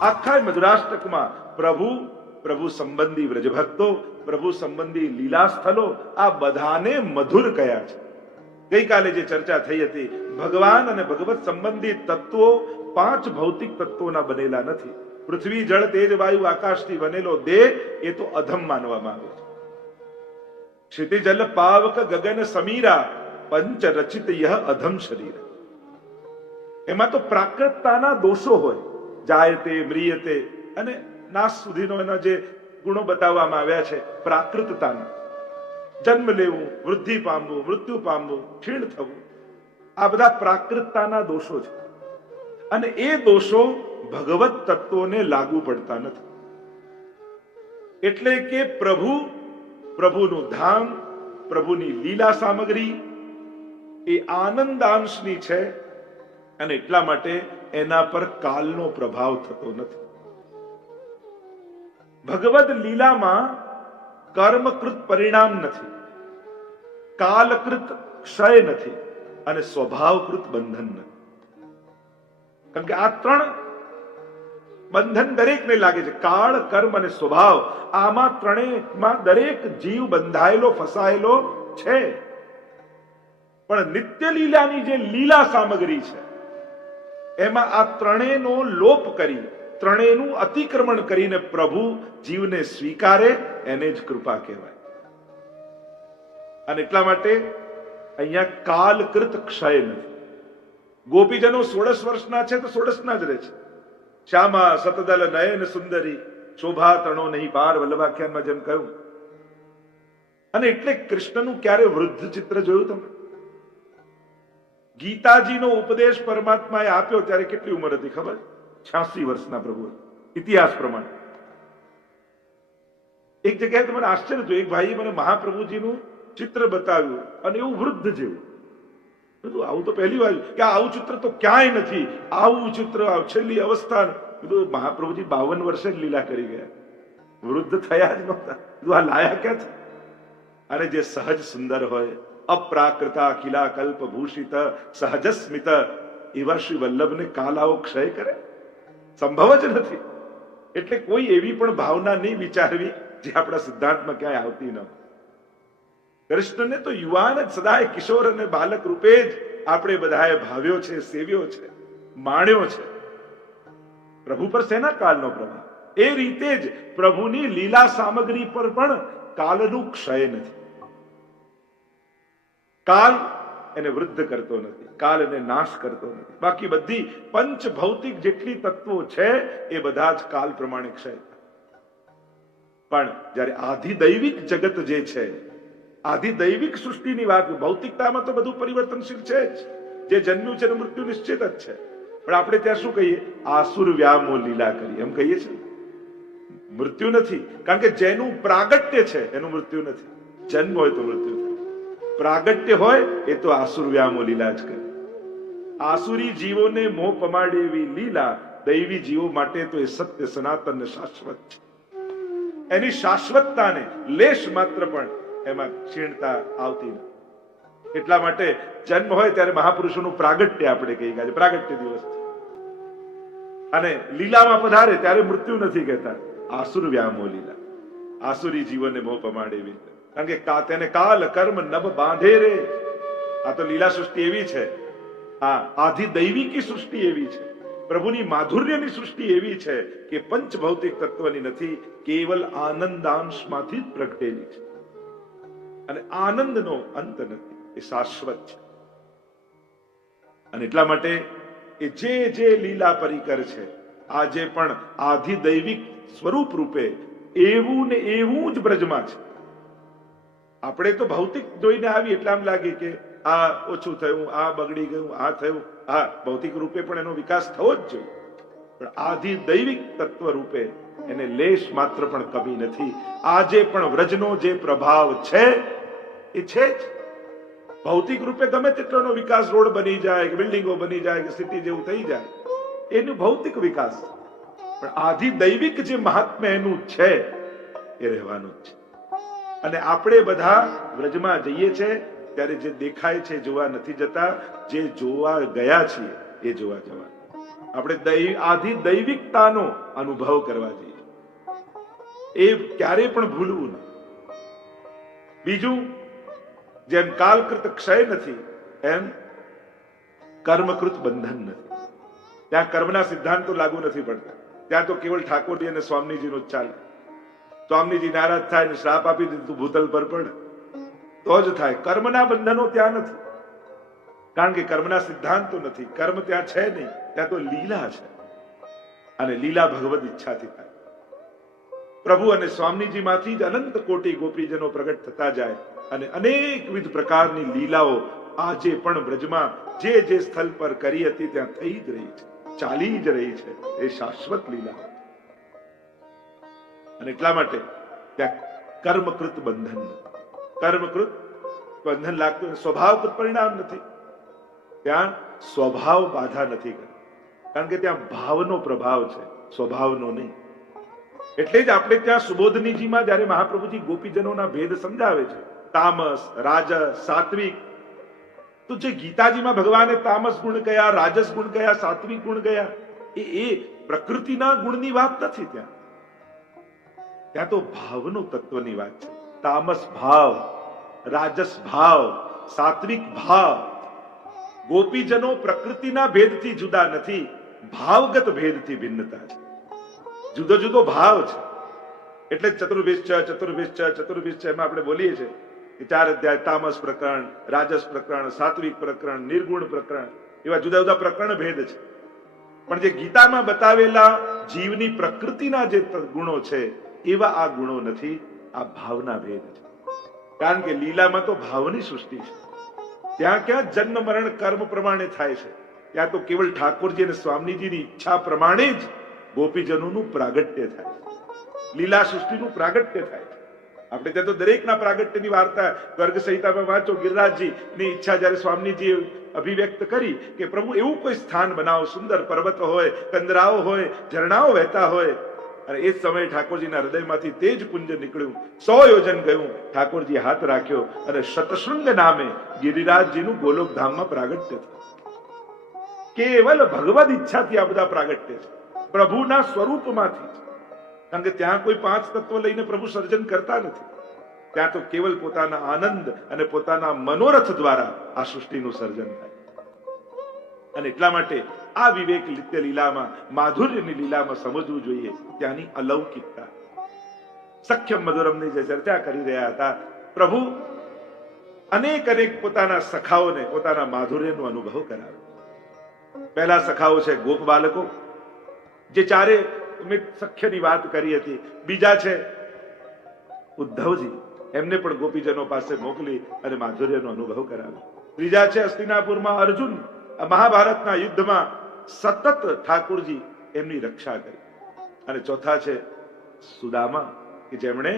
આખા મધુરાષ્ટકમાં પ્રભુ, પ્રભુ સંબંધી વ્રજભક્તો, પ્રભુ સંબંધી લીલા સ્થળો, આ બધાને મધુર કયા છે. ગઈકાલે જે ચર્ચા થઈ હતી, ભગવાન અને ભગવત સંબંધી તત્વો 5 ભૌતિક તત્વોના બનેલા નથી. પૃથ્વી, જળ, તેજ, વાયુ, આકાશથી બનેલો દેહ એ તો અધમ માનવામાં આવે છે. ક્ષિતિજલ પાવક ગગન સમીરા પંચ રચિત યહ અધમ શરીર. એમાં તો પ્રાકૃતતાના દોષો હોય, જાયતે, મ્રિયતે અને નાશ સુધીનો એના જે ગુણો બતાવવામાં આવ્યા છે, પ્રાકૃતતાના. જન્મ લેવું, વૃદ્ધિ પામવું, મૃત્યુ પામવું, ક્ષીણ થવું, આ બધા પ્રાકૃતતાના દોષો છે. અને એ દોષો ભગવત તત્વોને લાગુ પડતા નથી. એટલે કે પ્રભુ, પ્રભુનું ધામ, પ્રભુની લીલા સામગ્રી એ આનંદાંશની છે, અને એટલા માટે એના પર કાલનો પ્રભાવ થતો નથી. ભગવદ લીલામાં કર્મકૃત પરિણામ નથી, કાલકૃત ક્ષય નથી, અને સ્વભાવકૃત બંધન નથી. કારણ કે આ 3 બંધન દરેકને લાગે છે. કાળ, કર્મ અને સ્વભાવ, આમાં ત્રણેયમાં દરેક જીવ બંધાયેલો, ફસાયેલો છે. પણ નિત્ય લીલાની જે લીલા સામગ્રી છે, એમાં આ ત્રણેયનો લોપ કરી, ત્રણેયનું અતિક્રમણ કરીને પ્રભુ જીવને સ્વીકારે, એને જ કૃપા કહેવાય. અને એટલા માટે અહીંયા કાલકૃત ક્ષય નથી. ગોપીજનો 16 વર્ષના છે તો 16ના જ રહે છે. શ્યામા સતદલ નયન સુંદરી શોભા તણો નહીં પાર, વલ્લભાખ્યાનમાં જેમ કહ્યું. અને એટલે કૃષ્ણનું ક્યારે વૃદ્ધ ચિત્ર જોયું તમે? ગીતાજીનો ઉપદેશ પરમાત્માએ આપ્યો ત્યારે કેટલી ઉંમર હતી ખબર? 86 વર્ષના પ્રભુ, ઇતિહાસ પ્રમાણે. એક જગ્યાએ મને આશ્ચર્ય થયું, એક ભાઈએ મને મહાપ્રભુજીનું ચિત્ર બતાવ્યું, અને એવું વૃદ્ધ જેવું. આવું તો પહેલી વાર કે આવું ચિત્ર તો ક્યાંય નથી. આવું ચિત્ર છેલ્લી અવસ્થા. મહાપ્રભુજી 52 વર્ષે જ લીલા કરી ગયા, વૃદ્ધ થયા જ નહોતા. આ લાયા ક્યાં છે? અને જે સહજ સુંદર હોય, અપ્રાકૃતા ખિલા કલ્પ ભૂષિત સહજસ્મિત, એવા શ્રી વલ્લભને કાલ આવો ક્ષય કરે? સંભવ જ નથી. એટલે કોઈ એવી પણ ભાવના નહીં વિચારવી જે આપણા સિદ્ધાંતમાં ક્યાંય આવતી ન. કૃષ્ણને તો યુવાન જ, સદાય કિશોર અને બાલક રૂપે જ આપણે બધાએ ભાવ્યો છે, સેવ્યો છે, માણ્યો છે. પ્રભુ પર શેના કાલનો પ્રભાવ? એ રીતે જ પ્રભુની લીલા સામગ્રી પર પણ કાલનું ક્ષય નથી. કાલ એને વૃદ્ધ કરતો નથી, કાલ એને નાશ કરતો નથી. બાકી બધી પંચ ભૌતિક જેટલી તત્વો છે એ બધા જ કાલ પ્રમાણે ક્ષય. પણ જ્યારે આધિદૈવિક જગત જે છે, આધિદૈવિક સૃષ્ટિની વાત, ભૌતિકતામાં તો બધું પરિવર્તનશીલ છે જ. જે જન્મ્યું છે એનું મૃત્યુ નિશ્ચિત જ છે. પણ આપણે ત્યાં શું કહીએ? આસુર વ્યામો લીલા કરી, એમ કહીએ છીએ. મૃત્યુ નથી, કારણ કે જેનું પ્રાગટ્ય છે એનું મૃત્યુ નથી. જન્મ હોય તો મૃત્યુ થાય, પ્રાગટ્ય હોય એ તો આસુર વ્યામો લીલા જ કરે. આસુરી જીવોને મોહ પમાડે એવી લીલા દૈવી જીવો માટે તો એ સત્ય સનાતન શાશ્વત છે. એની શાશ્વતતાને લેશ માત્ર પણ એમાં ક્ષીણતા આવતી નથી. એટલા માટે જન્મ હોય ત્યારે મહાપુરુષોનું પ્રાગટ્ય આપણે કહી ગયા છે, પ્રાગટ્ય દિવસ છે. અને લીલામાં પધારે ત્યારે મૃત્યુ નથી કહેતા, આસુર વ્યામો લીલા. આસુરી જીવનને મોહ પમાડે એવી, કારણ કે તેને કાલ કર્મ નભ બાંધે રે. આ તો લીલા સૃષ્ટિ એવી છે, આ આધિદૈવિકી સૃષ્ટિ એવી છે, પ્રભુની માધુર્યની સૃષ્ટિ એવી છે કે પંચ ભૌતિક તત્વની નથી, કેવલ આનંદાંશમાંથી જ પ્રગટેલી છે. અને આનંદનો અંત નથી, એ શાશ્વત છે. અને એટલા માટે એ જે લીલા પરિકર છે, આજે પણ આધિદૈવિક સ્વરૂપ રૂપે એવું ને એવું જ બ્રજમાં છે. આપણે તો ભૌતિક જોઈને આવી એટલે આમ લાગે કે આ ઓછું થયું, આ બગડી ગયું, આ થયું. હા, ભૌતિક રૂપે પણ એનો વિકાસ થવો જ જોઈએ, પણ આધિદૈવિક તત્વ રૂપે એને લેશ માત્ર પણ કમી નથી. આજે પણ વ્રજનો જે પ્રભાવ છે એ છે જ. ભૌતિક રૂપે ગમે તેટલો વિકાસ, રોડ બની જાય, બિલ્ડિંગો બની જાય, કે સિટી જેવું થઈ જાય, એનું ભૌતિક વિકાસ. પણ આધિદૈવિક જે મહાત્મ્ય એનું છે એ રહેવાનું જ છે. અને આપણે બધા વ્રજમાં જઈએ છીએ ત્યારે જે દેખાય છે જોવા નથી જતા, જે જોવા ગયા છીએ એ જોવા જવા. આપણે આધી દૈવિકતાનો અનુભવ કરવા જોઈએ, એ ક્યારેય પણ ભૂલવું નહીં. બીજું, જેમ કાલકૃત ક્ષય નથી એમ કર્મકૃત બંધન નથી. ત્યાં કર્મના સિદ્ધાંતો લાગુ નથી પડતા. ત્યાં તો કેવળ ઠાકોરજી અને સ્વામીજીનો જ ચાલે. સ્વામીજી નારાજ થાય ને શ્રાપ આપી દીધું ભૂતલ પર પડે તો જ થાય. કર્મના બંધનો ત્યાં નથી, કારણ કે કર્મના સિદ્ધાંતો નથી. કર્મ ત્યાં છે નહીં, ત્યાં તો લીલા છે, અને લીલા ભગવદ ઈચ્છાથી થાય. પ્રભુ અને સ્વામીજી માંથી જ અનંત કોટી ગોપીજનો પ્રગટ થતા જાય, અને અનેકવિધ પ્રકારની લીલાઓ આજે પણ બ્રજમાં જે જે સ્થળ પર કરી હતી ત્યાં થઈ જ રહી છે, ચાલી જ રહી છે. એ શાશ્વત લીલા. અને એટલા માટે ત્યાં કર્મકૃત બંધન નથી. કર્મકૃત બંધન લાગતું સ્વભાવકૃત પરિણામ નથી. ત્યાં સ્વભાવ બાધા નથી કરતી, કારણ કે ત્યાં ભાવનો પ્રભાવ છે, સ્વભાવનો નહીં. એટલે જ આપણે ત્યાં સુબોધનીજીમાં જયારે મહાપ્રભુજી ગોપીજનોના ભેદ સમજાવે છે, તામસ, રાજસ, સાત્વિક, તો જે ગીતાજીમાં ભગવાને તામસ ગુણ કયા, રાજસ ગુણ કયા, સાત્વિક ગુણ કયા, એ પ્રકૃતિના ગુણની વાત નથી. ત્યાં તો ભાવનો તત્વની વાત છે. તામસ ભાવ, રાજસ ભાવ, સાત્વિક ભાવ. ગોપીજનો પ્રકૃતિના ભેદથી જુદા નથી, ભાવગત ભેદથી ભિન્નતા છે. જુદો જુદો ભાવ છે. એટલે ચતુર્વિશ્ચ એમાં આપણે બોલીએ છીએ કે 4 અધ્યાય તામસ પ્રકરણ, રાજસ પ્રકરણ, સાત્વિક પ્રકરણ, નિર્ગુણ પ્રકરણ, એવા જુદા જુદા પ્રકરણ ભેદ છે. પણ જે ગીતામાં બતાવેલા જીવની પ્રકૃતિના જે ગુણો છે એવા આ ગુણો નથી, આ ભાવના ભેદ છે. કારણ કે લીલામાં તો ભાવની સૃષ્ટિ છે. ત્યાં ક્યાં જન્મ મરણ કર્મ પ્રમાણે થાય છે. ત્યાં તો કેવળ ઠાકોરજી અને સ્વામીજીની ઈચ્છા પ્રમાણે જ ગોપીજનોનું પ્રાગટ્ય થાય છે, લીલા સૃષ્ટિનું પ્રાગટ્ય થાય છે. આપણે ત્યાં તો દરેકના પ્રાગટ્યની વાર્તા વર્ગ સંહિતામાં વાંચો. ગિરિરાજજી ની ઈચ્છા જયારે સ્વામીજીએ અભિવ્યક્ત કરી કે પ્રભુ એવું કોઈ સ્થાન બનાવો, સુંદર પર્વત હોય, કંદરાઓ હોય, ઝરણાઓ વહેતા હોય, અને એ સમયે ઠાકોરજીના હૃદયમાંથી તેજ પુંજ નીકળ્યું, 100 યોજન ગયું. ઠાકોરજી હાથ રાખ્યો અને શતશૃંગ નામે ગિરિરાજજીનું ગોલોકધામમાં પ્રાગટ્ય થયું. કેવલ ભગવદ ઈચ્છાથી આ બધા પ્રાગટ્ય છે, પ્રભુના સ્વરૂપમાંથી છે. કારણ કે ત્યાં કોઈ 5 તત્વ લઈને પ્રભુ સર્જન કરતા નથી. ત્યાં તો કેવલ પોતાના આનંદ અને પોતાના મનોરથ દ્વારા આ સૃષ્ટિનું સર્જન થાય. અને એટલા માટે આ વિવેક લીલામાં, માધુર્યની લીલામાં સમજવું જોઈએ ત્યાંની અલૌકિકતા. સખ્યમ મધુરમની જે ચર્ચા કરી રહ્યા હતા, પ્રભુ અનેક પોતાના સખાઓને પોતાના માધુર્યનો અનુભવ કરાવે. પહેલા સખાઓ છે ગોપ બાલકો, જે 4 સખ્યની વાત કરી હતી. બીજા છે ઉદ્ધવજી, એમને પણ ગોપીજનો પાસે મોકલી અને માધુર્યનો અનુભવ કરાવ્યો. ત્રીજા છે હસ્તિનાપુરમાં અર્જુન, મહાભારતના યુદ્ધમાં સતત ઠાકોરજી એમની રક્ષા કરી. અને ચોથા છે સુદામા, કે જેમણે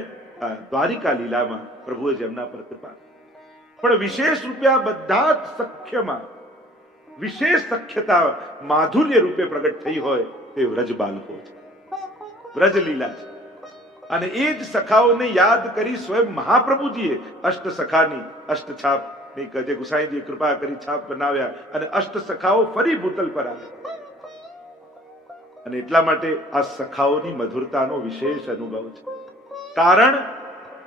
દ્વારિકા લીલામાં પ્રભુએ જેમના પર કૃપા. પણ વિશેષ રૂપે આ બધા જ સખ્યમાં વિશેષ સખ્યતા માધુર્ય રૂપે પ્રગટ થઈ હોય તે વ્રજ બાલકો છે, વ્રજ લીલા છે. અને એ જ સખાઓને યાદ કરી સ્વયં મહાપ્રભુજીએ અષ્ટ સખાની અષ્ટછાપ જે ગુસાઈજી કૃપા કરી છાપ બનાવ્યા, અને અષ્ટ સખાઓ ફરી ભૂતલ પર આવ્યા. અને એટલા માટે આ સખાઓની મધુરતાનો વિશેષ અનુભવ છે. કારણ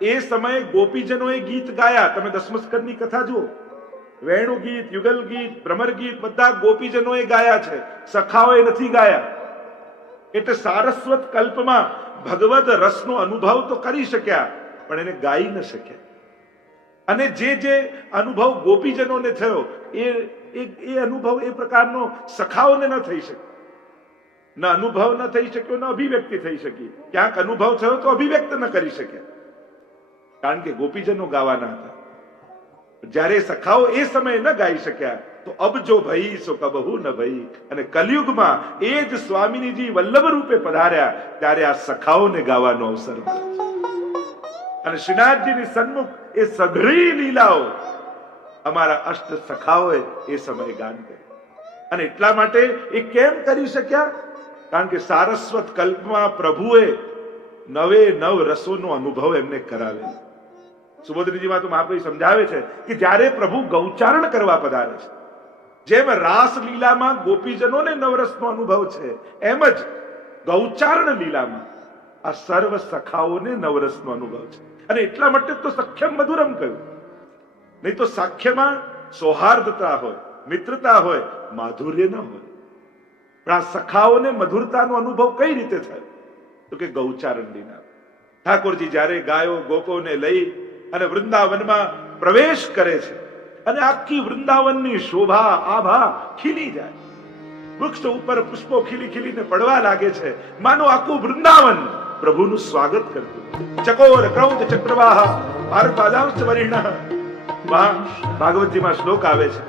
એ સમયે ગોપીજનોએ ગીત ગાયા. તમે દસમસ્કંદની કથા જુઓ, વેણુ ગીત, યુગલ ગીત, ભ્રમર ગીત બધા ગોપીજનોએ ગાયા છે, સખાઓએ નથી ગાયા. એટલે સારસ્વત કલ્પમાં ભગવદ રસનો અનુભવ તો કરી શક્યા, પણ એને ગાઈ ન શક્યા. અને જે અનુભવ ગોપીજનોને થયો એ અનુભવ એ પ્રકારનો સખાઓને ન થઈ શક્યો. ન અનુભવ ન થઈ શક્યો, ન અભિવ્યક્તિ થઈ શકી. ક્યાંક અનુભવ થયો તો અભિવ્યક્ત ન કરી શક્યા, કારણ કે ગોપીજનો ગાવાના હતા. જ્યારે સખાઓ એ સમયે ન ગાઈ શક્યા તો અબ જો ભઈ સો કબહુ ન ભઈ. અને કલયુગમાં એ જ સ્વામિનીજી વલ્લભ રૂપે પધાર્યા ત્યારે આ સખાઓને ગાવાનો અવસર મળ્યો. અને શ્રીનાથજીની સન્મુખ એ સઘળી લીલાઓ અમારા અષ્ટ સખાઓએ એ સમયે ગાન કરી. અને એટલા માટે એ કેમ કરી શક્યા? કારણ કે સારસ્વત કલ્પમાં પ્રભુએ 9 રસોનો અનુભવ એમને કરાવેલો. સુબોધનીજીમાં તો મહાપ્રભુ સમજાવે છે કે જ્યારે પ્રભુ ગૌચારણ કરવા પધારે છે જેમ રાસલીલામાં ગોપીજનોને નવરસનો અનુભવ છે, એમ જ ગૌચારણ લીલામાં આ સર્વ સખાઓને નવરસનો અનુભવ છે. અને એટલા માટે તો સખ્યમ મધુરમ કહ્યું. નહીં તો સાખ્યમાં સૌહાર્દતા હોય, મિત્રતા હોય, માધુર્ય ન હોય. પણ આ સખાઓને મધુરતાનો અનુભવ કઈ રીતે થયો? તો કે ગૌચારણ લીલા. ઠાકોરજી જ્યારે ગાયો ગોપોને લઈ અને વૃંદાવનમાં પ્રવેશ કરે છે અને આખી વૃંદાવનની શોભા આભા ખીલી જાય, વૃક્ષ ઉપર પુષ્પો ખીલી ખીલીને પડવા લાગે છે, માનો આખું વૃંદાવન પ્રભુનું સ્વાગત કરતું. ચકોર ક્રૌંચ ચક્રવાહ ભારપાદાંશ વરિણઃ. ભાગવતજીમાં શ્લોક આવે છે,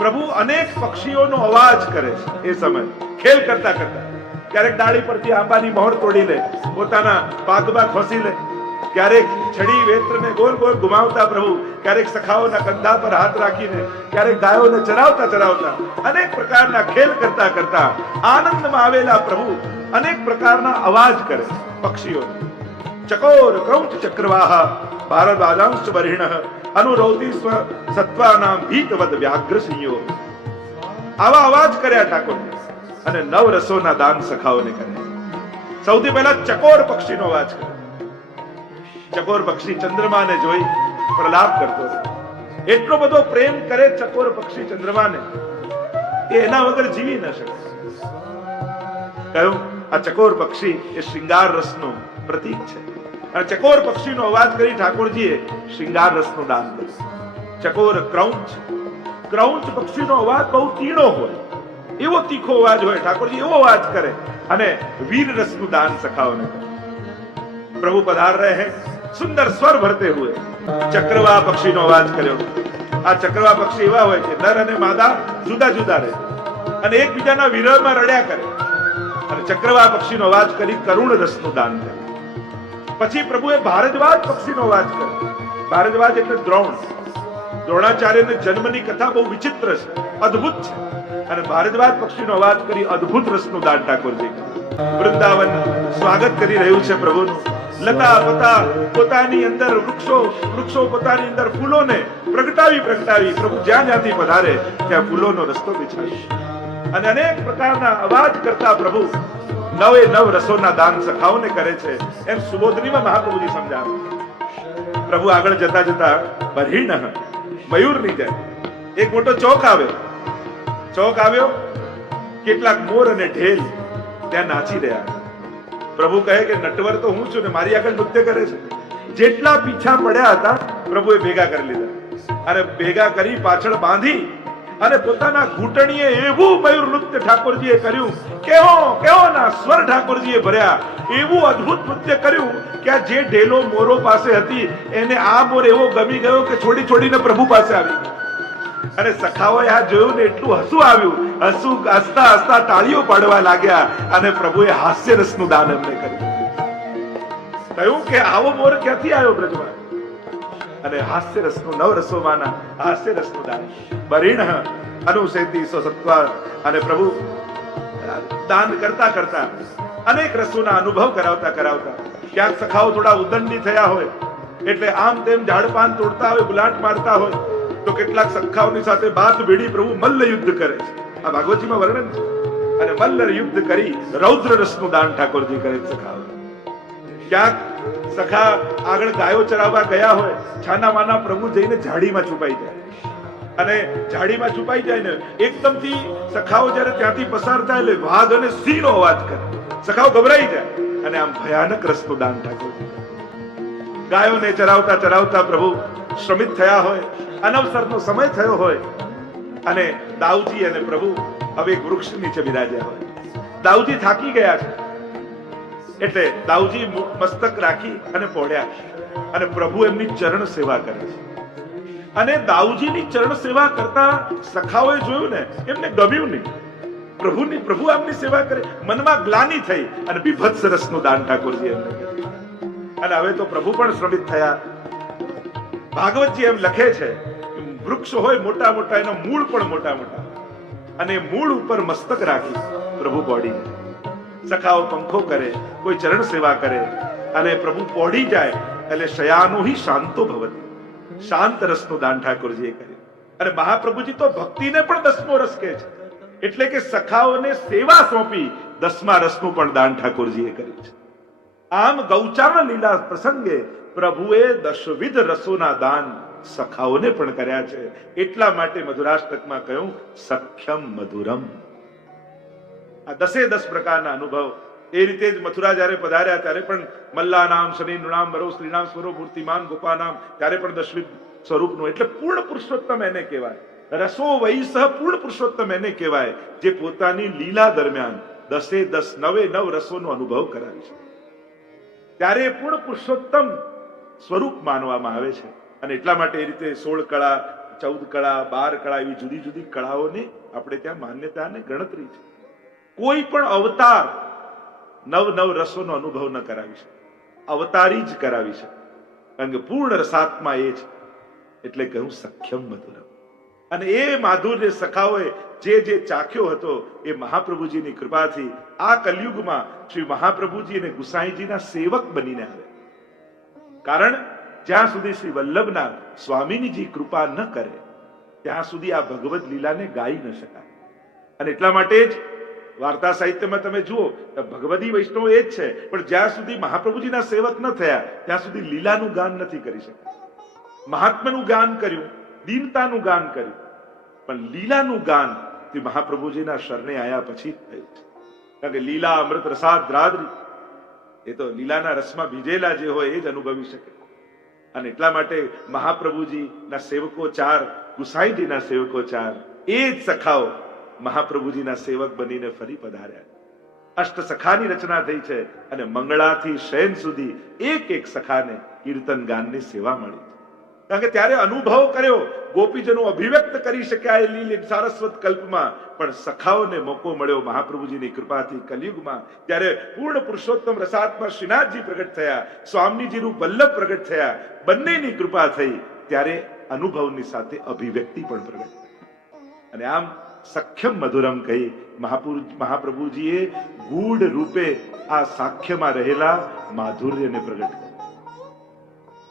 પ્રભુ અનેક પક્ષીઓનો અવાજ કરે છે. એ સમય ખેલ કરતા કરતા ક્યારેક ડાળી પરથી આંબાની મોહર તોડી લે, પોતાના પાગમાં ખોસી લે, ક્યારેક છડી વેત્રને ગોલ ગોલ ઘુમાવતા પ્રભુ, ક્યારેક સખાઓના કંધા પર હાથ રાખીને, ક્યારેક ગાયોને ચરાવતા ચરાવતા અનેક પ્રકારના ખેલ કરતા કરતા આનંદમાં આવેલા પ્રભુ અનેક પ્રકારના અવાજ કરે પક્ષીઓ. ચકોર ક્રૌંચ ચક્રવાહ ભારદ્વાજાંશ વરિણઃ અનુરૌતિ સ્વ સત્વાનામ ભીતવદ વ્યાઘ્ર સિંહો. આવા અવાજ કર્યા ઠાકોર અને નવ રસોના દાન સખાઓને કર્યા. સૌથી પહેલા ચકોર પક્ષીનો અવાજ કર્યો. ચકોર પક્ષી ચંદ્રમાને જોઈ પ્રલાપ કરતો હતો. એટલો બધો પ્રેમ કરે ચકોર પક્ષી ચંદ્રમાને, એ એના વગર જીવી ન શકે. કહ્યું આ ચકોર પક્ષી એ શૃંગાર રસનું પ્રતીક છે. અને ચકોર પક્ષીનો અવાજ કરી ઠાકોરજીએ શૃંગાર રસનું દાન કર્યું. ચકોર ક્રૌંચ, ક્રૌંચ પક્ષીનો અવાજ બહુ તીણો હોય, એવો તીખો અવાજ હોય. ઠાકોરજી એવો અવાજ કરે અને વીર રસનું દાન સખાઓને કરે. પ્રભુ પધાર રહે हैं, સુંદર સ્વર ભરતે हुए. ચક્રવા પક્ષીનો અવાજ કર્યો. આ ચક્રવા પક્ષી એવા હોય કે નર અને માદા જુદા જુદા રહે અને એકબીજાના વિરહમાં રડ્યા કરે. અને ચક્રવા પક્ષીનો અવાજ કરી કરુણ રસનું દાન કર્યું. પછી પ્રભુએ ભારદ્વાજ પક્ષીનો અવાજ કર્યો. ભારદ્વાજ એટલે દ્રોણ. દ્રોણાચાર્યને જન્મની કથા બહુ વિચિત્ર છે, અદ્ભુત છે. અને ભારદ્વાજ પક્ષીનો અવાજ કરી અદ્ભુત રસનું દાન ઠાકોરજી કર્યું. વૃંદાવન સ્વાગત કરી રહ્યું છે પ્રભુનું. લતા પતા પોતાની અંદર વૃક્ષો, વૃક્ષો પોતાની અંદર ફૂલોને પ્રગટાવી પ્રગટાવી પ્રભુ જ્યાં જ્યાંથી પધારે ત્યાં ફૂલોનો રસ્તો બિછાવી અને અનેક પ્રકારના અવાજ કરતા પ્રભુ નવે નવ રસોના દાન સખાઓને કરે છે. એમ સુબોધનીમાં મહાપ્રભુજી સમજાવે. પ્રભુ આગળ જતા જતા બરહીણઃ, મયુરની જેમ એક મોટો ચોક આવે. ચોક આવ્યો, કેટલાક મોર અને ઢેલ ત્યાં નાચી રહ્યા. પ્રભુ કહે કે નટવર તો હું છું ને મારી આગળ નૃત્ય કરે છે. જેટલા પીછા પડ્યા હતા પ્રભુએ ભેગા કરી લીધા અને ભેગા કરી પાછળ બાંધી અને પોતાના ઘૂંટણીએ એવું મયુર નૃત્ય ઠાકોરજીએ કર્યું, કેવો કેવો ના સ્વર ઠાકોરજીએ ભર્યા. એવું અદ્ભુત નૃત્ય કર્યું કે આ જે ઢેલો મોરો પાસે હતી એને આ મોર એવો ગમી ગયો કે છોડી છોડીને પ્રભુ પાસે આવી. અને સખાઓએ આ જોયું ને એટલું હસવું આવ્યું. હસવું હસતા હસતા તાળીઓ પાડવા લાગ્યા અને પ્રભુએ હાસ્ય રસનું દાન એમને કર્યું. કહ્યું કે આવો મોર ક્યાંથી આવ્યો બ્રજમાં? અને હાસ્ય રસનું નવ રસોમાંના હાસ્ય રસનું દાન. બરીણઃ અનુસેતી સત્વા. અને પ્રભુ દાન કરતા કરતા અનેક રસોના અનુભવ કરાવતા કરાવતા ક્યાંક સખાઓ થોડા ઉદંડી થયા હોય એટલે આમ તેમ ઝાડપાન તોડતા હોય, ગુલાટ મારતા હોય તો કેટલાક સખાઓની સાથે બાથ ભેડી પ્રભુ મલ્લ યુદ્ધ કરે છે. આ ભાગવતજીમાં વર્ણન છે. અને મલ્લ યુદ્ધ કરી રૌદ્ર રસનું દાન ઠાકોરજી કરે છે સખાઓ. ક્યાંક સખા આગળ ગાયો ચરાવવા ગયા હોય, છાના માના પ્રભુ જઈને ઝાડીમાં છુપાઈ જાય અને ઝાડીમાં છુપાઈ જાય ને એકદમથી સખાઓ જ્યારે ત્યાંથી પસાર થાય એટલે વાઘ અને સિંહનો અવાજ કરે. સખાઓ ગભરાઈ જાય અને આમ ભયાનક રસનું દાન ઠાકોરજી. ગાયોને ચરાવતા ચરાવતા પ્રભુ શ્રમિત થયા હોય, અનવસરનો સમય થયો હોય અને દાઉજી અને પ્રભુ હવે એક વૃક્ષ નીચે બિરાજ્યા હોય. દાઉજી થાકી ગયા છે એટલે દાઉજી મસ્તક રાખી અને પહોળ્યા અને પ્રભુ એમની ચરણ સેવા કરે છે. અને દાઉજીની ચરણ સેવા કરતા સખાઓએ જોયું ને એમને ગમ્યું નહીં. પ્રભુ આમની સેવા કરે, મનમાં ગ્લાનિ થઈ અને બીભત્સ રસનું દાન ઠાકોરજી એમને કર્યું. અને હવે તો પ્રભુ પણ શ્રમિત થયા. ભાગવતજી એમ લખે છે વૃક્ષ હોય મોટા મોટા, એના મૂળ પણ મોટા મોટા અને મૂળ ઉપર મસ્તક રાખી પ્રભુ પોડી જાય. સખાઓ પંખો કરે, કોઈ ચરણ સેવા કરે અને પ્રભુ પોડી જાય એટલે શયાનો હિ શાંતો ભવતિ. શાંત રસનું દાન ઠાકોરજીએ કર્યું. અને મહાપ્રભુજી તો ભક્તિને પણ 10મો રસ કહે છે. એટલે કે સખાઓને સેવા સોંપી 10મા રસનું પણ દાન ઠાકોરજીએ કર્યું છે. આમ ગૌચારણ લીલા પ્રસંગે પ્રભુએ 10વિધ રસોના દાન સખાઓને પણ કર્યા છે. એટલા માટે મધુરાષ્ટકમાં કહ્યું સખ્યમ મધુરમ. આ 10 પ્રકારના અનુભવ. એ રીતે જ મથુરા જયારે પધાર્યા ત્યારે પણ મલ્લાનામ શનિ નૃણામ વરો શ્રીનામ સ્વરો મૂર્તિમાન ગોપાનામ, ત્યારે પણ 10વિધ સ્વરૂપનું, એટલે પૂર્ણ પુરુષોત્તમ એને કહેવાય. રસો વૈસહ પૂર્ણ પુરુષોત્તમ એને કહેવાય, જે પોતાની લીલા દરમિયાન 10 9 રસોનો અનુભવ કરાવી છે. ત્યારે પૂર્ણ પુરુષોત્તમ સ્વરૂપ માનવામાં આવે છે. અને એટલા માટે એ રીતે 16 કળા, 14 કળા, 12 કળા એવી જુદી જુદી કળાઓની આપણે ત્યાં માન્યતા અને ગણતરી છે. કોઈ પણ અવતાર 9 રસોનો અનુભવ ન કરાવી શકે, અવતારી જ કરાવી શકે. કારણ કે પૂર્ણ રસાત્મા એ છે. એટલે કહ્યું સખ્યમ મધુરમ. અને એ માધુર્ય સખાઓએ જે ચાખ્યો હતો એ મહાપ્રભુજીની કૃપાથી આ કલયુગમાં શ્રી મહાપ્રભુજી અને ગુસાઈજીના સેવક બનીને આવે. કારણ જ્યાં સુધી શ્રી વલ્લભના સ્વામીની કૃપા ન કરે ત્યાં સુધી આ ભગવદ લીલાને ગાઈ ન શકાય. અને એટલા માટે જ વાર્તા સાહિત્યમાં તમે જુઓ ભગવદી વૈષ્ણવ એ જ છે, પણ જ્યાં સુધી મહાપ્રભુજીના સેવક ન થયા ત્યાં સુધી લીલાનું ગાન નથી કરી શકાય. મહાત્માનું ગાન કર્યું, દીનતાનું ગાન કર્યું, પણ લીલાનું ગાન તે મહાપ્રભુજીના શરણે આયા પછી થયું છે. કારણ કે લીલા અમૃત રસાદ્રાદ્રી, એ તો લીલાના રસમાં ભીજેલા જે હોય એ જ અનુભવી શકે. અને એટલા માટે મહાપ્રભુજીના સેવકો 4, ગુસાઈજીના સેવકો 4, એ જ સખાઓ મહાપ્રભુજીના સેવક બનીને ફરી પધાર્યા. અષ્ટ સખાની રચના થઈ છે અને મંગળાથી શયન સુધી એક સખાને કીર્તન ગાનની સેવા મળી. કારણ કે ત્યારે અનુભવ કર્યો, ગોપીજનો અભિવ્યક્ત કરી શક્યા એ લીલ સારસ્વત કલ્પમાં, પણ સખાઓને મોકો મળ્યો મહાપ્રભુજીની કૃપાથી કલયુગમાં. ત્યારે પૂર્ણ પુરુષોત્તમ રસાત્મા શ્રીનાથજી પ્રગટ થયા, સ્વામીજીનું વલ્લભ પ્રગટ થયા, બંનેની કૃપા થઈ. ત્યારે અનુભવની સાથે અભિવ્યક્તિ પણ પ્રગટ થઈ. અને આમ સખ્યમ મધુરમ કહી મહાપ્રભુજીએ ગૂઢ રૂપે આ સાખ્યમાં રહેલા માધુર્યને પ્રગટ કર્યું.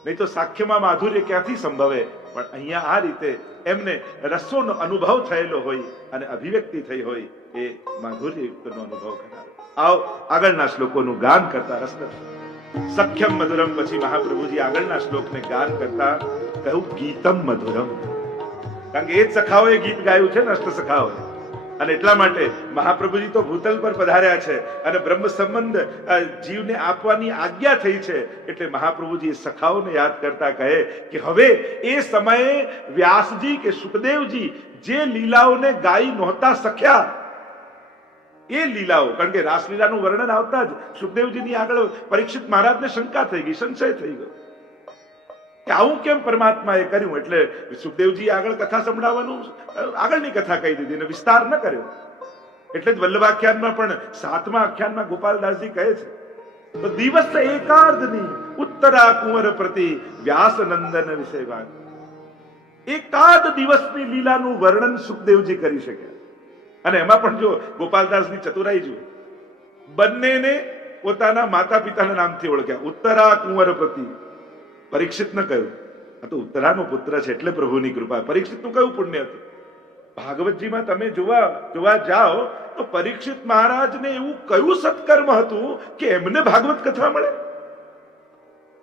નહીં તો સાખ્યમાં માધુર્ય ક્યાંથી સંભવે? પણ અહીંયા આ રીતે એમને રસોનો અનુભવ થયેલો હોય અને અભિવ્યક્તિ થઈ હોય એ માધુર્યયુક્તનો અનુભવ કરાવે. આવો આગળના શ્લોકોનું ગાન કરતા રસદ. સખ્યમ મધુરમ પછી મહાપ્રભુજી આગળના શ્લોકને ગાન કરતા કહ્યું ગીતમ મધુરમ. કારણ કે એ જ સખાઓએ ગીત ગાયું છે ને, અષ્ટ સખાઓએ. અને એટલા માટે મહાપ્રભુજી તો ભૂતલ પર પધાર્યા છે અને બ્રહ્મ સંબંધ જીવને આપવાની આજ્ઞા થઈ છે. એટલે મહાપ્રભુજી સખાઓને યાદ કરતા કહે કે હવે એ સમયે વ્યાસજી કે સુખદેવજી જે લીલાઓને ગાઈ નહોતા શક્યા એ લીલાઓ, કારણ કે રાસલીલાનું વર્ણન આવતા જ સુખદેવજીની આગળ પરીક્ષિત મહારાજને શંકા થઈ ગઈ, સંશય થઈ ગયો કે આવું કેમ પરમાત્માએ કર્યું. એટલે સુખદેવજી આગળ કથા સંભળાવવાનું આગળની કથા કહી દીધી અને વિસ્તાર ન કર્યો. એટલે જ વલ્લભાખ્યાનમાં પણ 7મા આખ્યાનમાં ગોપાલદાસજી કહે છે તો દિવસ એકાર્ધની ઉત્તરા કુંવર પ્રતિ વ્યાસ નંદન વિશે વાત. એકાદ દિવસની લીલાનું વર્ણન સુખદેવજી કરી શક્યા. અને એમાં પણ જો ગોપાલદાસની ચતુરાઈ જુઓ, બંનેને પોતાના માતા પિતાના નામથી ઓળખ્યા. ઉત્તરા કુંવર પ્રતિ, પરીક્ષિત ન કહ્યું આ તો ઉત્તરાનો પુત્ર છે એટલે પ્રભુની કૃપા. પરીક્ષિતનું કયું પુણ્ય હતું? ભાગવતજીમાં તમે જોવા જાઓ તો પરીક્ષિત મહારાજને એવું કયું સત્કર્મ હતું કે એમને ભાગવત કથા મળે?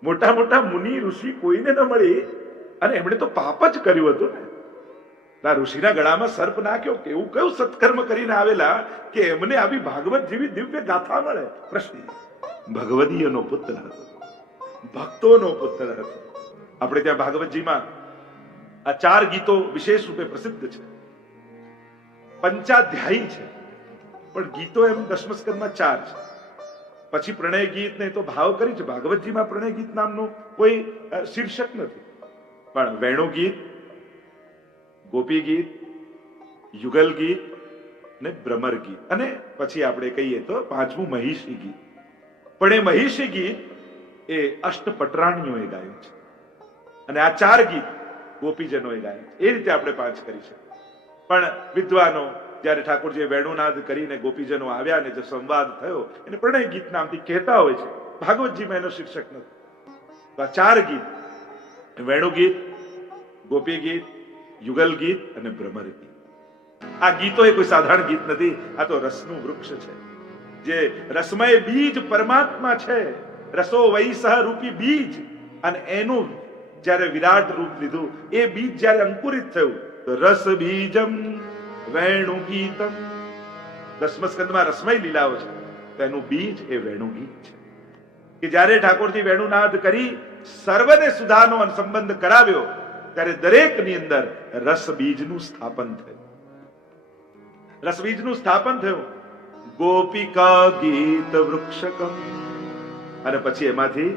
મોટા મોટા મુનિ ઋષિ કોઈને ન મળી અને એમણે તો પાપ જ કર્યું હતું ને. ઋષિના ગળામાં સર્પ નાખ્યો કે એવું કયું સત્કર્મ કરીને આવેલા કે એમને આવી ભાગવત જેવી દિવ્ય ગાથા મળે? પ્રશ્ન. ભગવદીયનો પુત્ર હતો, ભક્તોનો પુત્ર હતો. આપણે ત્યાં ભાગવતજીમાં આ 4 ગીતો વિશેષ રૂપે પ્રસિદ્ધ છે. પંચાધ્યાયી છે પણ ગીતો એમ દશમસ્કંદમાં 4 છે. પછી પ્રણય ગીત ને તો ભાવ કરી છે. ભાગવતજીમાં પ્રણય ગીત નામનું કોઈ શીર્ષક નથી, પણ વેણુ ગીત, ગોપી ગીત, યુગલ ગીત ને ભ્રમર ગીત, અને પછી આપણે કહીએ તો 5મું મહિષી ગીત. પણ એ મહિષી ગીત એ અષ્ટપટરાણીઓએ ગાયું છે અને આ 4 ગીત ગોપીજનોએ ગાયા છે. એ રીતે આપણે 5 કરી છે. પણ વિદ્વાનો જયારે ઠાકોરજીએ વેણુનાદ કરીને ગોપીજનો આવ્યા ને જે સંવાદ થયો એને પ્રણય ગીત નામથી કહેતા હોય છે. ભાગવતજીમાં એનો શીર્ષક નથી. તો આ 4 ગીત, વેણુ ગીત, ગોપી ગીત, યુગલ ગીત અને ભ્રમર ગીત. આ ગીતો એ કોઈ સાધારણ ગીત નથી, આ તો રસનું વૃક્ષ છે. જે રસમય બીજ પરમાત્મા છે, રસો વૈસહ રૂપી બીજ, અને એનું જ્યારે વિરાટ રૂપ લીધું, એ બીજ જ્યારે અંકુરિત થયું તો રસ બીજમ વેણુ ગીતમ. 10મા સ્કંદમાં રસમય લીલાઓ છે, તો એનું બીજ એ વેણુ ગીત છે. કે જ્યારે ઠાકોરજી વેણુનાદ કરી સર્વને સુધાનો સંબંધ કરાવ્યો, ત્યારે દરેકની અંદર રસ બીજનું સ્થાપન થયું. રસ બીજનું સ્થાપન થયું. ગોપિકા ગીત વૃક્ષકમ, અને પછી એમાંથી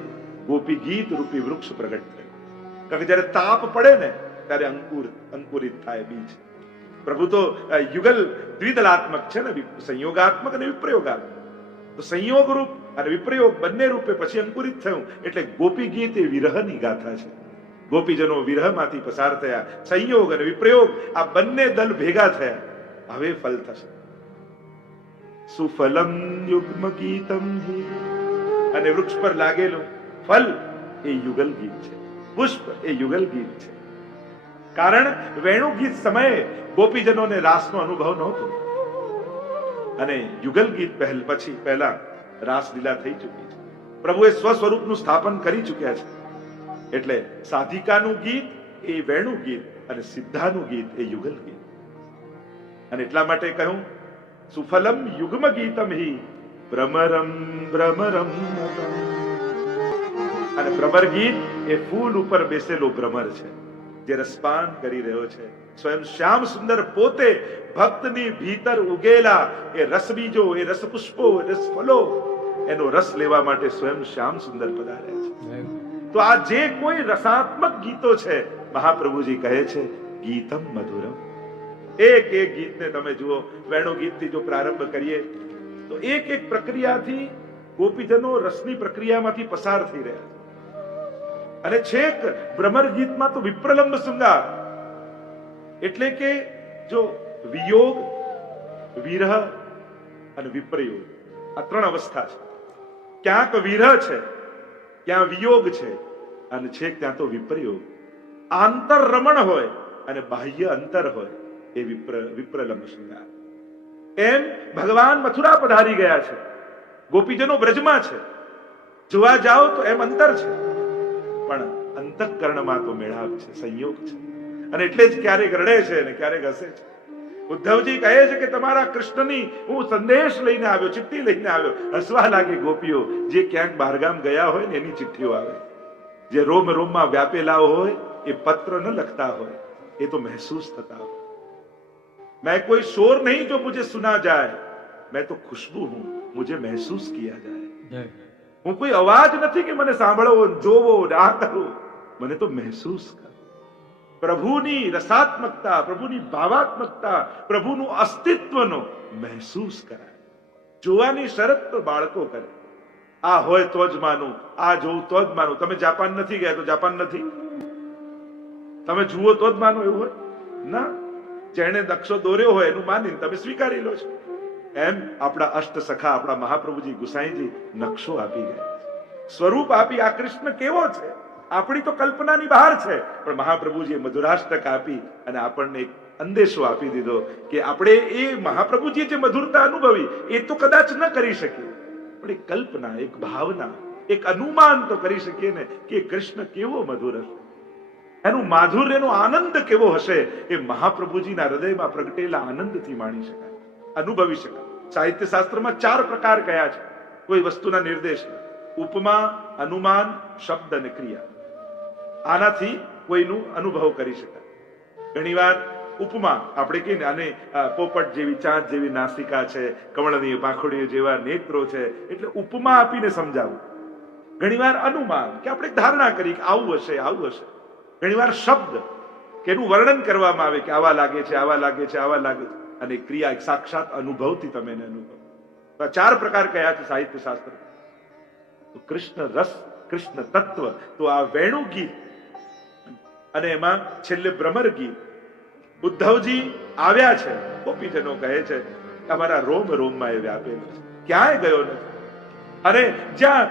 ગોપી ગીત રૂપી વૃક્ષ પ્રગટ થયું. કારણ કે જયારે તાપ પડે ને ત્યારે અંકુરિત થાય બીજ. પ્રભુ તો યુગલ દ્વિદલાત્મક છે ને, સંયોગાત્મક અને વિપ્રયોગાત્મક. તો સંયોગ રૂપ અને વિપ્રયોગ બંને રૂપે પછી અંકુરિત થયું. એટલે ગોપી ગીત એ વિરહની ગાથા છે. ગોપીજનો વિરહમાંથી પસાર થયા, સંયોગ અને વિપ્રયોગ આ બંને દલ ભેગા થયા. હવે ફલ થશે. સુફલમ યુગ્મ ગીતમ, અને વૃક્ષ પર લાગેલું ફલ એ યુગલ ગીત છે, પુષ્પ એ યુગલ ગીત છે. કારણ વેણુ ગીત સમયે ગોપીજનોને રાસનો અનુભવ નહોતો, અને યુગલ ગીત પહેલા રાસલીલા થઈ ચૂકી છે. પ્રભુએ સ્વસ્વરૂપનું સ્થાપન કરી ચૂક્યા છે. એટલે સાધિકાનું ગીત એ વેણુ ગીત અને સિદ્ધાનું ગીત એ યુગલ ગીત. અને એટલા માટે કહ્યું સુફલમ યુગ્મ ગીતમ હિ ભ્રમરમ ભ્રમરમ. અને ભ્રમર ગીત એ ફૂલ ઉપર બેસેલો ભ્રમર છે, જે રસપાન કરી રહ્યો છે. સ્વયં શ્યામ સુંદર પોતે ભક્તની ભીતર ઉગેલા એ રસ બીજો, એ રસ પુષ્પો, રસ ફલો, એનો રસ લેવા માટે સ્વયં શ્યામ સુંદર પધાર્યા છે. તો આ જે કોઈ રસાત્મક ગીતો છે, મહાપ્રભુજી કહે છે ગીતમ મધુરમ. એક એક ગીતને તમે જુઓ, વેણુ ગીતથી જો પ્રારંભ કરીએ તો એક એક પ્રક્રિયાથી ગોપીજનો રસની પ્રક્રિયામાંથી પસાર થઈ રહ્યા છે. અને છેક ભ્રમર ગીતમાં તો વિપ્રલંબ શૃંગાર, એટલે કે જો વિયોગ, વિરહ અને વિપ્રયોગ, આ ત્રણ અવસ્થા છે. ક્યાંક વિરહ છે, ક્યાં વિયોગ છે, અને છેક ત્યાં તો વિપ્રયોગ. આંતર રમણ હોય અને બાહ્ય અંતર હોય, એ વિપ્રલંબ શૃંગાર. એમ ભગવાન મથુરા પધારી ગયા છે, ગોપીજનો બ્રજમાં છે. જોવા જાઓ તો એમ અંતર છે, પણ અંતઃકરણમાં તો મેળાપ છે, સંયોગ છે. અને એટલે જ ક્યારેક રડે છે અને ક્યારેક હસે છે. ઉદ્ધવજી કહે છે કે તમારા કૃષ્ણની હું સંદેશ લઈને આવ્યો, ચિઠ્ઠી લઈને આવ્યો. હસવા લાગે ગોપીઓ. જે ક્યાંક બહારગામ ગયા હોય ને એની ચિઠ્ઠીઓ આવે. જે રોમ રોમમાં વ્યાપેલા હોય એ પત્ર ન લખતા હોય, એ તો મહેસૂસ થતા હોય. मैं कोई शोर नहीं जो मुझे सुना जाए, मैं तो खुशबू हूं, मुझे महसूस किया जाए. હું કોઈ અવાજ નથી કે મને સાંભળવો, જોવો, આ કરવું, મને તો મહેસૂસ કરો. પ્રભુની રસાત્મકતા, પ્રભુની ભાવાત્મકતા, પ્રભુનું અસ્તિત્વનો મહેસૂસ કરાય. જોવાની શરત તો બાળકો કરે. આ હોય તો જ માનું, આ જોવું તો જ માનું. તમે જાપાન નથી ગયા તો જાપાન નથી, તમે જુઓ તો જ માનો એવું હોય ના. જેણે નકશો દોર્યો હોય એનું માનીને તમે સ્વીકારી લો છો. એમ આપણા અષ્ટ સખા, આપણા મહાપ્રભુજી ગુસાઈજી નકશો આપી ગયા, સ્વરૂપ આપી. આ કૃષ્ણ કેવો છે આપણી તો કલ્પનાની બહાર છે, પણ મહાપ્રભુજીએ મધુરાષ્ટક આપી અને આપણને એક અંદેશો આપી દીધો કે આપણે એ મહાપ્રભુજીએ જે મધુરતા અનુભવી એ તો કદાચ ન કરી શકીએ, પણ એક કલ્પના, એક ભાવના, એક અનુમાન તો કરી શકીએ ને કે કૃષ્ણ કેવો મધુર હશે, એનું માધુર્યનો આનંદ કેવો હશે. એ મહાપ્રભુજીના હૃદયમાં પ્રગટેલા આનંદથી માણી શકાય, અનુભવી શકાય. સાહિત્ય શાસ્ત્રમાં 4 પ્રકાર કયા છે કોઈ વસ્તુના નિર્દેશ: ઉપમા, અનુમાન, શબ્દ અને ક્રિયા. આનાથી કોઈનું અનુભવ કરી શકાય. ઘણીવાર ઉપમા આપણે કહીએ ને, આને પોપટ જેવી, ચાંદ જેવી નાસિકા છે, કમળની પાંખડીઓ જેવા નેત્રો છે, એટલે ઉપમા આપીને સમજાવવું. ઘણીવાર અનુમાન કે આપણે ધારણા કરી કે આવું હશે, આવું હશે. ઘણીવાર શબ્દ કે એનું વર્ણન કરવામાં આવે કે આવા લાગે છે, આવા લાગે છે, આવા લાગે છે. અને ક્રિયા એક સાક્ષાત અનુભવથી તમે એને અનુભવ. 4 પ્રકાર કયા છે સાહિત્ય શાસ્ત્ર. તો કૃષ્ણ રસ, કૃષ્ણ તત્વ, તો આ વેણુ ગીત અને એમાં છેલ્લે ભ્રમર ગીત. ઉદ્ધવજી આવ્યા છે, ગોપીજનો કહે છે અમારા રોમ રોમમાં એ વ્યાપેલો છે, ક્યાંય ગયો નથી. અને જ્યાં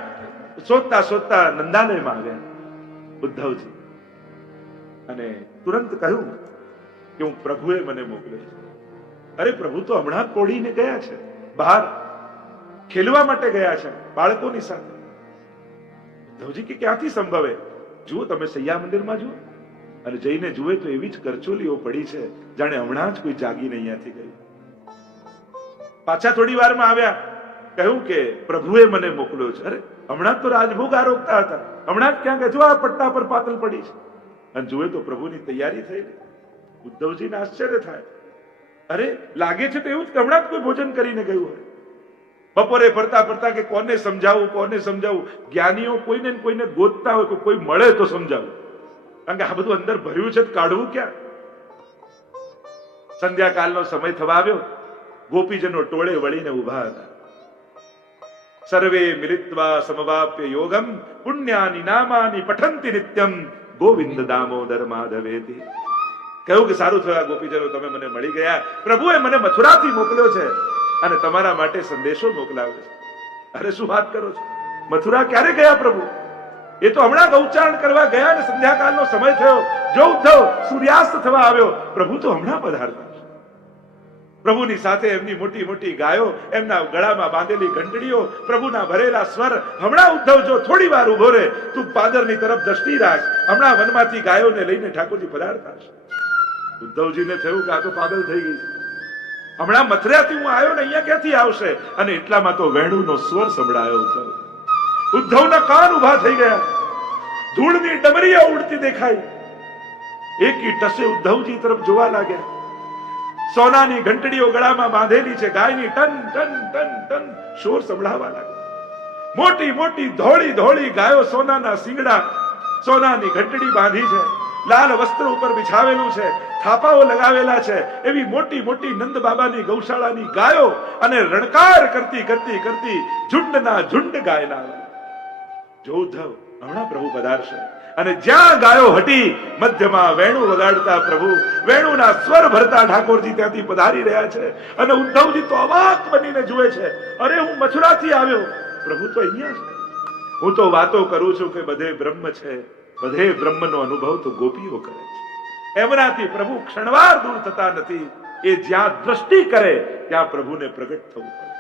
શોધતા શોધતા નંદાલયમાં આવ્યા ઉદ્ધવજી, અને તુરંત કહ્યું કે હું પ્રભુએ મને મોકલ્યો છે. અરે પ્રભુ તો હમણાં તોડીને ગયા છે, બહાર ખેલવા માટે ગયા છે બાળકોની સાથે. ઉદ્ધવજી કે ક્યાંથી સંભવે? જુઓ તમે સૈયા મંદિરમાં જુઓ, અને જઈને જુએ તો એવી જ કરચોલીઓ પડી છે જાણે હમણાં જ કોઈ જાગીને અહીંયાથી ગયું. પાછા થોડી વારમાં આવ્યા, કહ્યું કે પ્રભુએ મને મોકલ્યો છે. અરે હમણાં તો રાજભોગ આરોગતા હતા, હમણાં જ ક્યાં જો આ પટ્ટા પર પાતલ પડી છે, અને જુએ તો પ્રભુની તૈયારી થઈ ગઈ. ઉદ્ધવજીને આશ્ચર્ય થાય. અરે લાગે છે તો એવું જ કે હમણાં જ કોઈ ભોજન કરીને ગયું હોય. બપોરે ફરતા ફરતા કે કોને સમજાવું કોને સમજાવું. જ્ઞાનીઓ કોઈને ને કોઈને ગોતતા હોય કે કોઈ મળે તો સમજાવું, કારણ કે આ બધું અંદર ભર્યું છે, કાઢવું ક્યાં? સંધ્યાકાલનો સમય થવા આવ્યો. ગોપીજનો ટોળે વળીને ઉભા હતા. સર્વે મિલિત્વા સમવાપ્ય યોગમ પુણ્યાની નામાની પઠંતિ નિત્યમ ગોવિંદ દામોદર માધવેતિ. કહ્યું કે સારું થયું ગોપીજનો, તમે મને મળી ગયા. પ્રભુએ મને મથુરાથી મોકલ્યો છે અને તમારા માટે સંદેશો મોકલાવ્યો છે. અરે શું વાત કરો છો? મથુરા ક્યારે ગયા પ્રભુ? એ તો હમણાં ગૌચારણ કરવા ગયા અને સંધ્યાકાલનો સમય થયો. જો ઉદ્ધવ સૂર્યાસ્ત થવા આવ્યો, પ્રભુ તો હમણાં પધારતા. પ્રભુની સાથે એમની મોટી મોટી ગાયો, એમના ગળામાં બાંધેલી ઘંટડીઓ, પ્રભુના ભરેલા સ્વર. હમણાં ઉદ્ધવ જો થોડી વાર ઉભો રહે, તું પાદરની તરફ દ્રષ્ટિ રાખ, હમણાં વનમાંથી ગાયોને લઈને ઠાકોરજી પધારતા. ઉદ્ધવજીને થયું કે આ તો પાગલ થઈ ગઈ છે. હમણાં મથુરાથી હું આવ્યો ને અહીંયા ક્યાંથી આવશે? અને એટલામાં તો વેણુનો સ્વર સંભળાયો. ઉદ્ધવના કાન ઉભા થઈ ગયા. ધૂળની ડમરીઓ ઉડતી દેખાઈ. એકી ટસે ઉદ્ધવજી તરફ જોવા લાગ્યા. સોનાની ઘંટડીઓ ગળામાં બાંધેલી છે, ગાયની ટન ટન ટન ટન શોર સંભળાવા લાગ્યો. મોટી મોટી ધોળી ધોળી ગાયો, સોનાના શિંગડા, સોનાની ઘંટડી બાંધી છે, લાલ વસ્ત્ર ઉપર બિછાવેલું છે, થાપાઓ લગાવેલા છે. એવી મોટી મોટી નંદ બાબાની ગૌશાળાની ગાયો, અને રણકાર કરતી કરતી કરતી ઝુંડના ઝુંડ ગાયના. જો ઉદ્ધવ હમણાં પ્રભુ પધારશે. અને જ્યાં ગાયો હટી, મધ્યમાં વેણુ વગાડતા પ્રભુ, વેણુના સ્વર ભરતા ઠાકોરજી ત્યાંથી પધારી રહ્યા છે. અને ઉદ્ધવજી તો અવાક બનીને જુએ છે. અરે હું મથુરાથી આવ્યો, પ્રભુ તો અહીંયા છે. હું તો વાતો કરું છું કે બધે બ્રહ્મ છે, બધે બ્રહ્મનો અનુભવ તો ગોપીઓ કરે છે. એમનાથી પ્રભુ ક્ષણવાર દૂર થતા નથી. એ જ્યાં દ્રષ્ટિ કરે ત્યાં પ્રભુને પ્રગટ થવું પડે.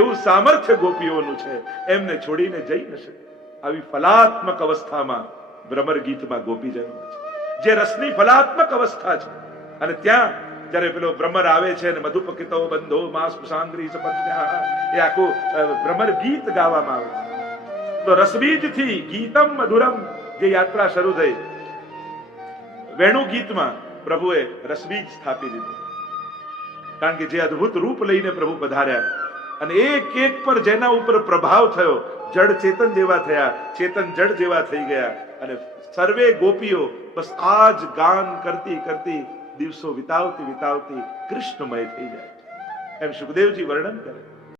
એવું સામર્થ્ય ગોપીઓનું છે, એમને છોડીને જઈ ન શકે. આવી ફલાત્મક અવસ્થામાં ભ્રમર ગીતમાં ગોપીજનો છે, જે રસની ફલાત્મક અવસ્થા છે. અને ત્યાં જ્યારે પેલો ભ્રમર આવે છે અને મધુપકિતો બંધો માસ સાંદ્રી સપત્ન્યા, એ આખું ભ્રમર ગીત ગાવામાં આવે છે. તો રસબીજથી ગીતમ મધુરમ જે યાત્રા શરૂ થઈ, વેણુ ગીતમાં પ્રભુએ રસબીજ સ્થાપી દીધું. કારણ કે જે અદ્ભુત રૂપ લઈને પ્રભુ પધાર્યા, અને એક એક પર જેના ઉપર પ્રભાવ થયો, જડ ચેતન જેવા થયા, ચેતન જડ જેવા થઈ ગયા. અને સર્વે ગોપીઓ બસ આ જ ગાન કરતી કરતી દિવસો વિતાવતી વિતાવતી કૃષ્ણમય થઈ જાય. એમ સુખદેવજી વર્ણન કરે.